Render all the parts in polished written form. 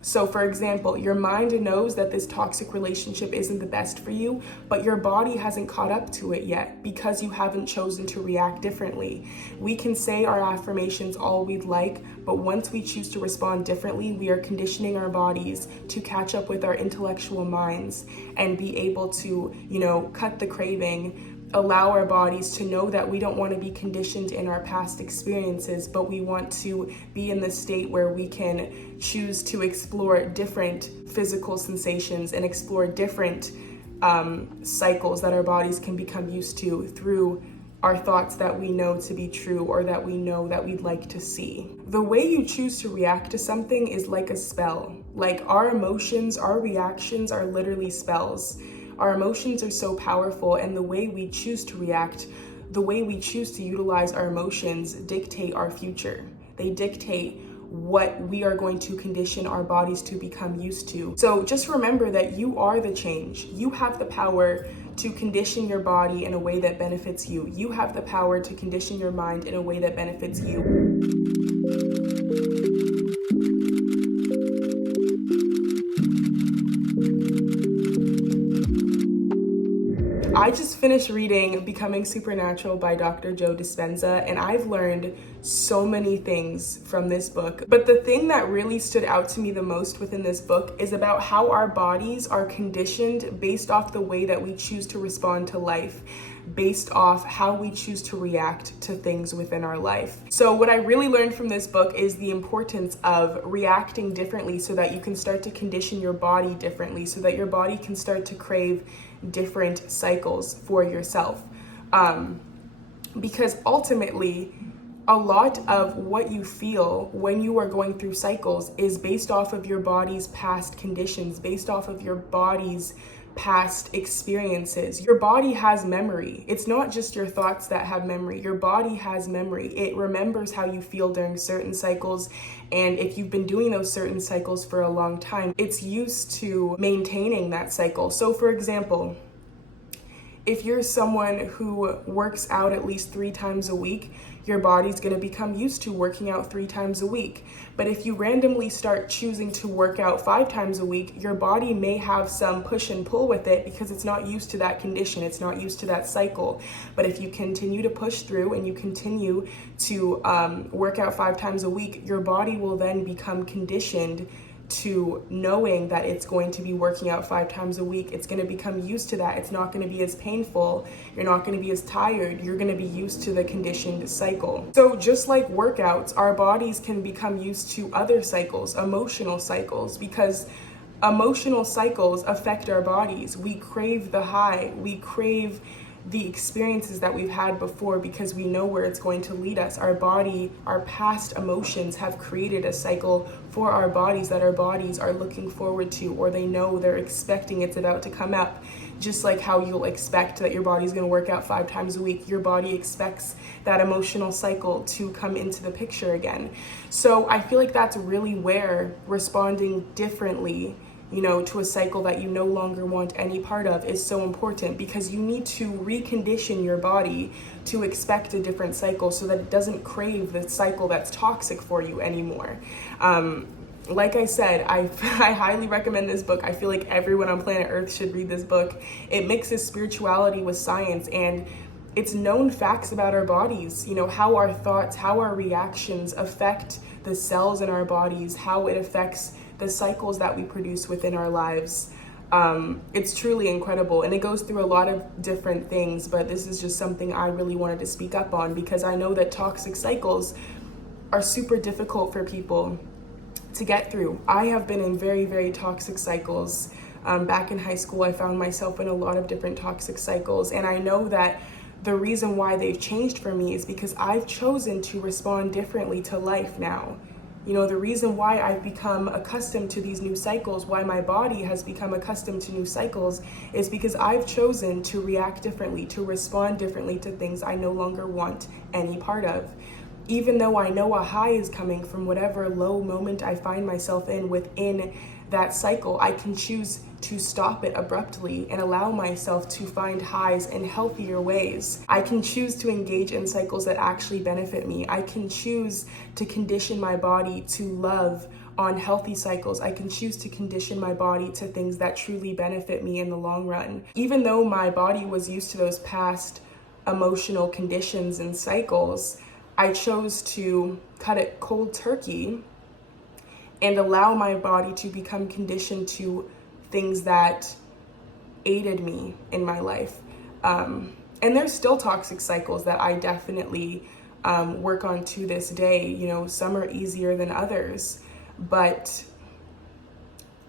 So for example, your mind knows that this toxic relationship isn't the best for you, but your body hasn't caught up to it yet because you haven't chosen to react differently. We can say our affirmations all we'd like, but once we choose to respond differently, we are conditioning our bodies to catch up with our intellectual minds and be able to, cut the craving, allow our bodies to know that we don't want to be conditioned in our past experiences, but we want to be in the state where we can choose to explore different physical sensations and explore different cycles that our bodies can become used to through our thoughts that we know to be true or that we know that we'd like to see. The way you choose to react to something is like a spell. Like our emotions, our reactions are literally spells. Our emotions are so powerful, and the way we choose to react, the way we choose to utilize our emotions dictate our future. They dictate what we are going to condition our bodies to become used to. So just remember that you are the change. You have the power to condition your body in a way that benefits you. You have the power to condition your mind in a way that benefits you. I just finished reading Becoming Supernatural by Dr. Joe Dispenza, and I've learned so many things from this book. But the thing that really stood out to me the most within this book is about how our bodies are conditioned based off the way that we choose to respond to life, based off how we choose to react to things within our life. So what I really learned from this book is the importance of reacting differently so that you can start to condition your body differently, so that your body can start to crave different cycles for yourself. Because ultimately, a lot of what you feel when you are going through cycles is based off of your body's past conditions, based off of your body's past experiences. Your body has memory. It's not just your thoughts that have memory. Your body has memory. It remembers how you feel during certain cycles. And if you've been doing those certain cycles for a long time, it's used to maintaining that cycle. So for example, if you're someone who works out at least 3 times a week, your body's going to become used to working out 3 times a week. But if you randomly start choosing to work out 5 times a week, your body may have some push and pull with it because it's not used to that condition. It's not used to that cycle. But if you continue to push through and you continue to work out 5 times a week, your body will then become conditioned to knowing that it's going to be working out 5 times a week. It's going to become used to that. It's not going to be as painful. You're not going to be as tired. You're going to be used to the conditioned cycle. So just like workouts, our bodies can become used to other cycles, emotional cycles, because emotional cycles affect our bodies. We crave the high. We crave the experiences that we've had before because we know where it's going to lead us. Our body, our past emotions have created a cycle for our bodies that our bodies are looking forward to, or they know they're expecting it's about to come up. Just like how you'll expect that your body's going to work out 5 times a week, your body expects that emotional cycle to come into the picture again. So I feel like that's really where responding differently, to a cycle that you no longer want any part of is so important, because you need to recondition your body to expect a different cycle so that it doesn't crave the cycle that's toxic for you anymore. Like I said, I highly recommend this book. I feel like everyone on planet Earth should read this book. It mixes spirituality with science, and it's known facts about our bodies, how our thoughts, how our reactions affect the cells in our bodies, how it affects the cycles that we produce within our lives. It's truly incredible, and it goes through a lot of different things, but this is just something I really wanted to speak up on because I know that toxic cycles are super difficult for people to get through. I have been in very, very toxic cycles. Back in high school, I found myself in a lot of different toxic cycles, and I know that the reason why they've changed for me is because I've chosen to respond differently to life now. The reason why I've become accustomed to these new cycles, why my body has become accustomed to new cycles, is because I've chosen to react differently, to respond differently to things I no longer want any part of. Even though I know a high is coming from whatever low moment I find myself in within that cycle, I can choose to stop it abruptly and allow myself to find highs in healthier ways. I can choose to engage in cycles that actually benefit me. I can choose to condition my body to love on healthy cycles. I can choose to condition my body to things that truly benefit me in the long run. Even though my body was used to those past emotional conditions and cycles, I chose to cut it cold turkey and allow my body to become conditioned to things that aided me in my life. And there's still toxic cycles that I definitely work on to this day. You know, some are easier than others. But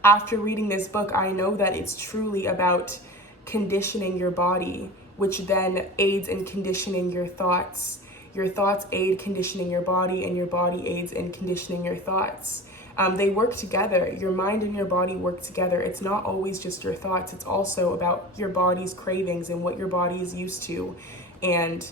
after reading this book, I know that it's truly about conditioning your body, which then aids in conditioning your thoughts. Your thoughts aid conditioning your body, and your body aids in conditioning your thoughts. They work together. Your mind and your body work together. It's not always just your thoughts. It's also about your body's cravings and what your body is used to, and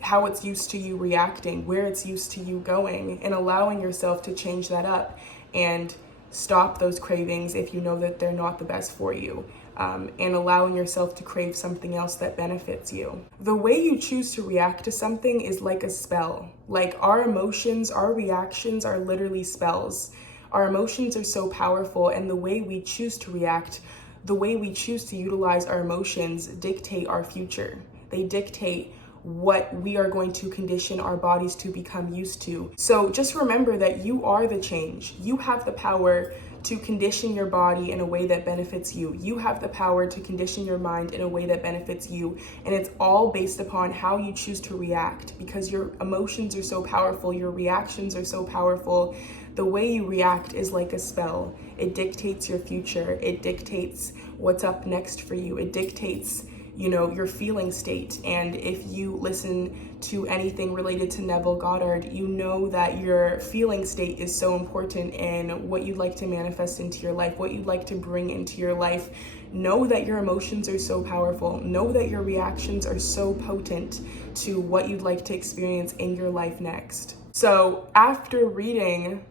how it's used to you reacting, where it's used to you going, and allowing yourself to change that up and stop those cravings if you know that they're not the best for you, and allowing yourself to crave something else that benefits you. The way you choose to react to something is like a spell. Like, our emotions, our reactions are literally spells. Our emotions are so powerful, and the way we choose to react, the way we choose to utilize our emotions dictate our future. They dictate what we are going to condition our bodies to become used to. So just remember that you are the change. You have the power to condition your body in a way that benefits you. You have the power to condition your mind in a way that benefits you. And it's all based upon how you choose to react, because your emotions are so powerful. Your reactions are so powerful. The way you react is like a spell. It dictates your future. It dictates what's up next for you. It dictates, you know, your feeling state. And if you listen to anything related to Neville Goddard, you know that your feeling state is so important in what you'd like to manifest into your life, what you'd like to bring into your life. Know that your emotions are so powerful. Know that your reactions are so potent to what you'd like to experience in your life next. So after reading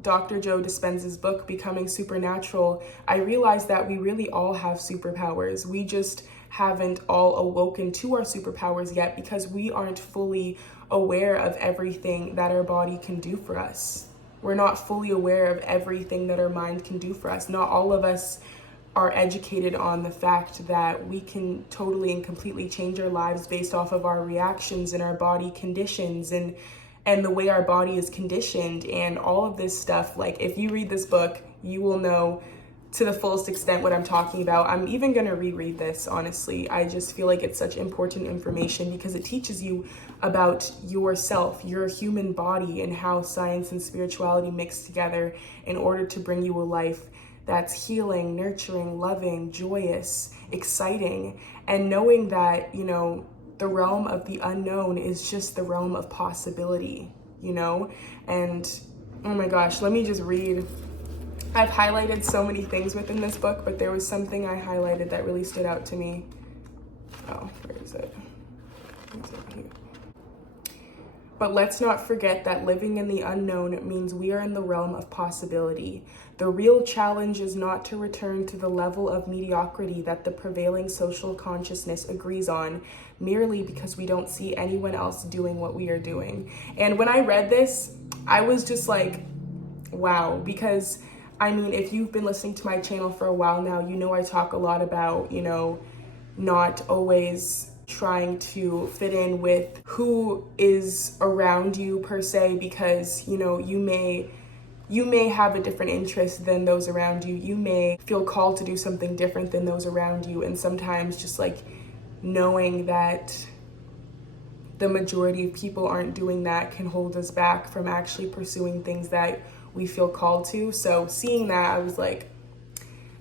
Dr. Joe Dispenza's book, Becoming Supernatural, I realized that we really all have superpowers. We just haven't all awoken to our superpowers yet, because we aren't fully aware of everything that our body can do for us. We're not fully aware of everything that our mind can do for us. Not all of us are educated on the fact that we can totally and completely change our lives based off of our reactions and our body conditions and the way our body is conditioned and all of this stuff. Like, if you read this book, you will know to the fullest extent what I'm talking about. I'm even going to reread this, honestly. I just feel like it's such important information, because it teaches you about yourself, your human body, and how science and spirituality mix together in order to bring you a life that's healing, nurturing, loving, joyous, exciting, and knowing that, you know, the realm of the unknown is just the realm of possibility, you know? And oh my gosh, let me just read. I've highlighted so many things within this book, but there was something I highlighted that really stood out to me. Oh, where is it? It's over here. But let's not forget that living in the unknown means we are in the realm of possibility. The real challenge is not to return to the level of mediocrity that the prevailing social consciousness agrees on, merely because we don't see anyone else doing what we are doing. And when I read this, I was just like, wow, because I mean, if you've been listening to my channel for a while now, you know I talk a lot about, you know, not always trying to fit in with who is around you per se, because, you know, you may have a different interest than those around you. You may feel called to do something different than those around you. And sometimes just like knowing that the majority of people aren't doing that can hold us back from actually pursuing things that we feel called to. So seeing that, I was like,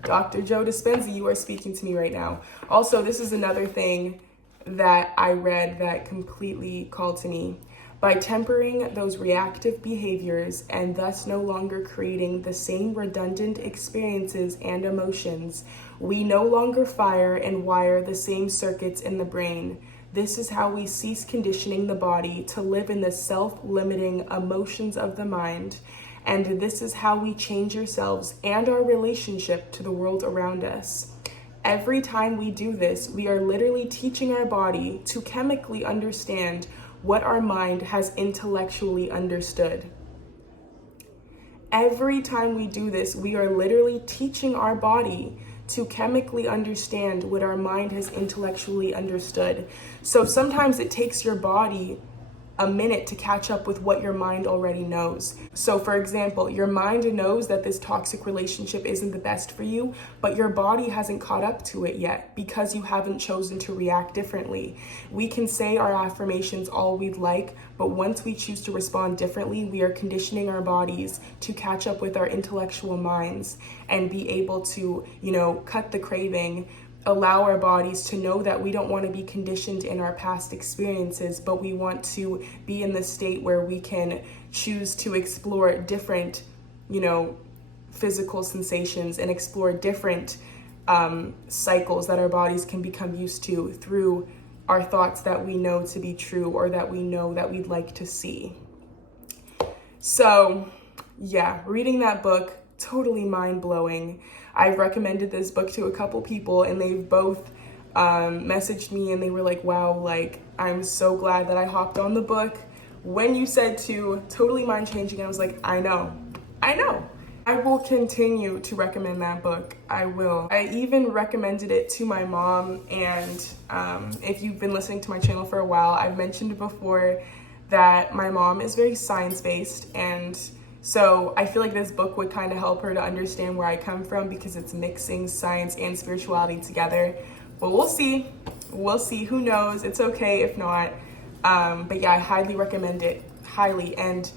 Dr. Joe Dispenza, you are speaking to me right now. Also, this is another thing that I read that completely called to me. By tempering those reactive behaviors and thus no longer creating the same redundant experiences and emotions, we no longer fire and wire the same circuits in the brain. This is how we cease conditioning the body to live in the self-limiting emotions of the mind. And this is how we change ourselves and our relationship to the world around us. Every time we do this, we are literally teaching our body to chemically understand what our mind has intellectually understood. Every time we do this, we are literally teaching our body to chemically understand what our mind has intellectually understood. So sometimes it takes your body a minute to catch up with what your mind already knows. So for example, your mind knows that this toxic relationship isn't the best for you, but your body hasn't caught up to it yet because you haven't chosen to react differently. We can say our affirmations all we'd like, but once we choose to respond differently, we are conditioning our bodies to catch up with our intellectual minds and be able to, cut the craving, allow our bodies to know that we don't want to be conditioned in our past experiences, but we want to be in the state where we can choose to explore different, physical sensations and explore different cycles that our bodies can become used to through our thoughts that we know to be true or that we know that we'd like to see. So yeah, reading that book, totally mind-blowing. I've recommended this book to a couple people and they've both messaged me and they were like, wow, like, I'm so glad that I hopped on the book. When you said to totally mind-changing, I was like, I know. I will continue to recommend that book. I will. I even recommended it to my mom, and if you've been listening to my channel for a while, I've mentioned before that my mom is very science-based, and so I feel like this book would kind of help her to understand where I come from because it's mixing science and spirituality together. But we'll see. Who knows? It's okay if not. But yeah, I highly recommend it. Highly. And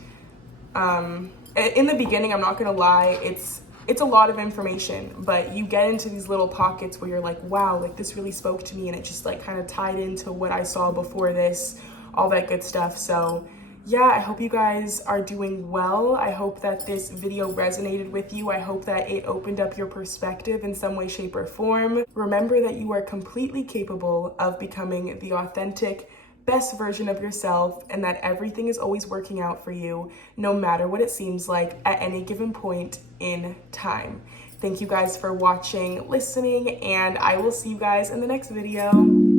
in the beginning, I'm not gonna lie, it's a lot of information, but you get into these little pockets where you're like, wow, like this really spoke to me, and it just like kind of tied into what I saw before this, all that good stuff. So yeah, I hope you guys are doing well. I hope that this video resonated with you. I hope that it opened up your perspective in some way, shape, or form. Remember that you are completely capable of becoming the authentic, best version of yourself, and that everything is always working out for you, no matter what it seems like at any given point in time. Thank you guys for watching, listening, and I will see you guys in the next video.